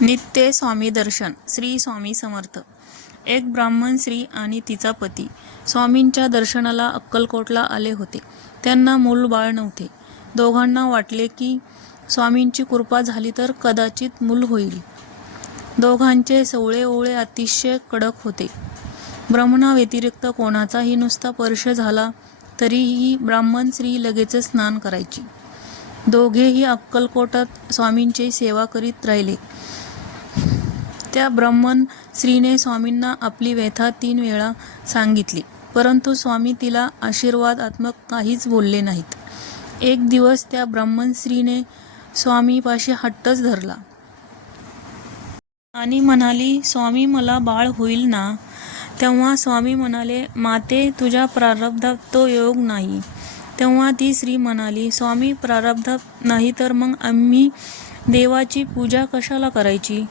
नित्य स्वामी दर्शन श्री स्वामी समर्थ. एक ब्राह्मण स्त्री आणि तिचा पती. स्वामींच्या दर्शनाला अक्कलकोटला आले होते. त्यांना मूल बाळ नव्हते. दोघांना वाटले की स्वामींची कृपा झाली तर कदाचित मूल होईल. दोघांचे सवळे ओळे अतिशय कडक होते. ब्राह्मणाव्यतिरिक्त कोणाचाही नुसता स्पर्श झाला तरीही ब्राह्मण स्त्री लगेचच स्नान करायची. दोघेही अक्कलकोटात स्वामींची सेवा करीत राहिले. त्या ब्राह्मण स्त्रीने स्वामींना आपली व्यथा तीन वेळा सांगितली. परंतु स्वामी तिला आशीर्वादात्मक काहीच बोलले नाहीत. एक दिवस त्या ब्राह्मण स्त्रीने स्वामीपाशी हट्टच धरला. आणि म्हणाली स्वामी मला बाळ होईल ना? तेव्हा स्वामी म्हणाले माते तुझ्या प्रारब्धात तो योग नाही. तेव्हा ती स्त्री म्हणाली स्वामी प्रारब्धात नाही तर मग आम्ही देवाची पूजा कशाला करायची?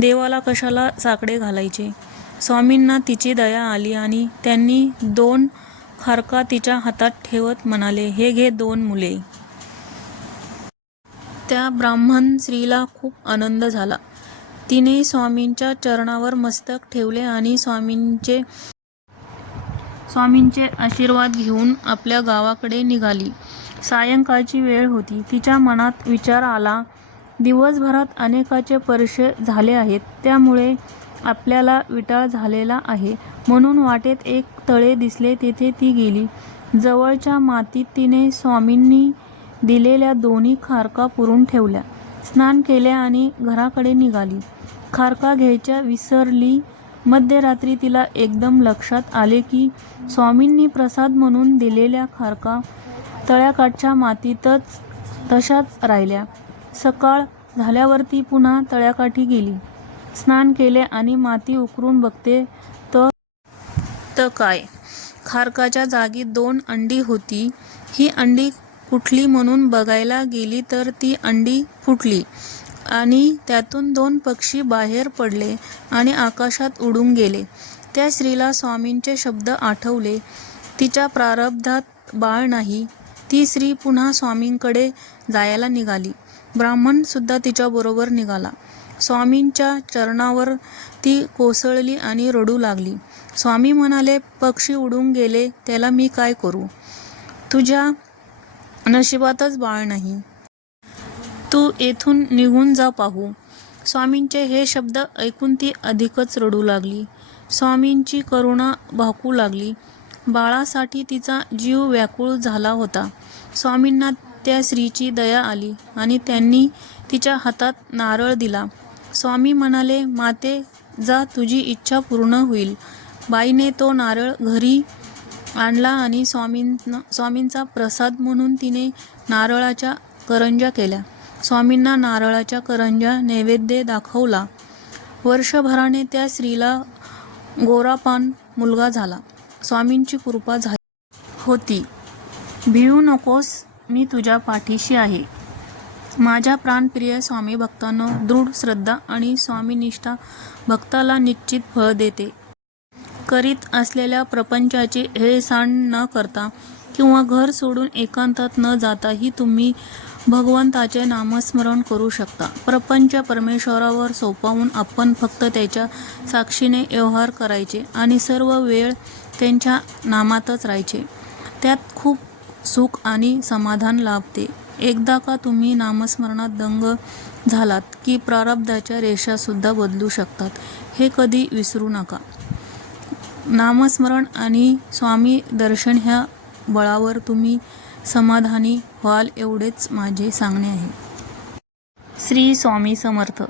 देवाला कशाला साकडे घालायचे? स्वामींना तिची दया आली आणि त्यांनी दोन खारका तिच्या हातात ठेवत म्हणाले हे घे दोन मुले. त्या ब्राह्मण स्त्रीला खूप आनंद झाला. तिने स्वामींच्या चरणावर मस्तक ठेवले आणि स्वामींचे स्वामींचे आशीर्वाद घेऊन आपल्या गावाकडे निघाली. सायंकाळची वेळ होती. तिच्या मनात विचार आला दिवसभरात अनेकाचे परिचय झाले आहेत. त्यामुळे आपल्याला विटाळ झालेला आहे. म्हणून वाटेत एक तळे दिसले तेथे ती गेली. जवळच्या मातीत तिने स्वामींनी दिलेल्या दोन्ही खारका पुरून ठेवल्या. स्नान केले आणि घराकडे निघाली. खारका घ्यायच्या विसरली. मध्यरात्री तिला एकदम लक्षात आले की स्वामींनी प्रसाद म्हणून दिलेल्या खारका तळ्याकाठच्या मातीतच तशाच राहिल्या. सकाळ झाल्यावर ती पुन्हा तळ्याकाठी गेली. स्नान केले आणि माती उकरून बघते तर तर काय? खारकाच्या जागी दोन अंडी होती. ही अंडी कुठली म्हणून बघायला गेली तर ती अंडी फुटली आणि त्यातून दोन पक्षी बाहेर पडले आणि आकाशात उडून गेले. त्या स्त्रीला स्वामींचे शब्द आठवले. तिच्या प्रारब्धात बाळ नाही. ती स्त्री पुन्हा स्वामींकडे जायला निघाली. ब्राह्मणसुद्धा तिच्याबरोबर निघाला. स्वामींच्या चरणावर ती कोसळली आणि रडू लागली. स्वामी म्हणाले पक्षी उडून गेले त्याला मी काय करू? तुझ्या नशिबातच बाळ नाही. तू येथून निघून जा पाहू. स्वामींचे हे शब्द ऐकून ती अधिकच रडू लागली. स्वामींची करुणा भाकू लागली. बाळासाठी तिचा जीव व्याकुळ झाला होता. स्वामींना त्या स्त्रीची दया आली आणि त्यांनी तिच्या हातात नारळ दिला. स्वामी म्हणाले माते जा तुझी इच्छा पूर्ण होईल. बाईने तो नारळ घरी आणला आणि स्वामींना स्वामींचा प्रसाद म्हणून तिने नारळाच्या करंज्या केल्या. स्वामींना नारळाच्या करंज्या नैवेद्य दाखवला. वर्षभराने त्या स्त्रीला गोरापान मुलगा झाला. स्वामींची कृपा झाली होती. भिवू नकोस मी तुझ्या पाठीशी आहे. माझ्या प्राणप्रिय स्वामी भक्तांनो दृढ श्रद्धा आणि स्वामीनिष्ठा भक्ताला निश्चित फळ देते. करीत असलेल्या प्रपंचाची हेळसांड न करता किंवा घर सोडून एकांतात न जाताही तुम्ही भगवंताचे नामस्मरण करू शकता. प्रपंच परमेश्वरावर सोपावून आपण फक्त त्याच्या साक्षीने व्यवहार करायचे आणि सर्व वेळ त्यांच्या नामातच राहायचे. त्यात खूप सुख आणि समाधान लाभते. एकदा का तुम्ही नामस्मरणात दंग झालात की प्रारब्धाच्या रेषासुद्धा बदलू शकतात हे कधी विसरू नका. नामस्मरण आणि स्वामी दर्शन ह्या बळावर तुम्ही समाधानी व्हाल एवढेच माझे सांगणे आहे. श्री स्वामी समर्थ.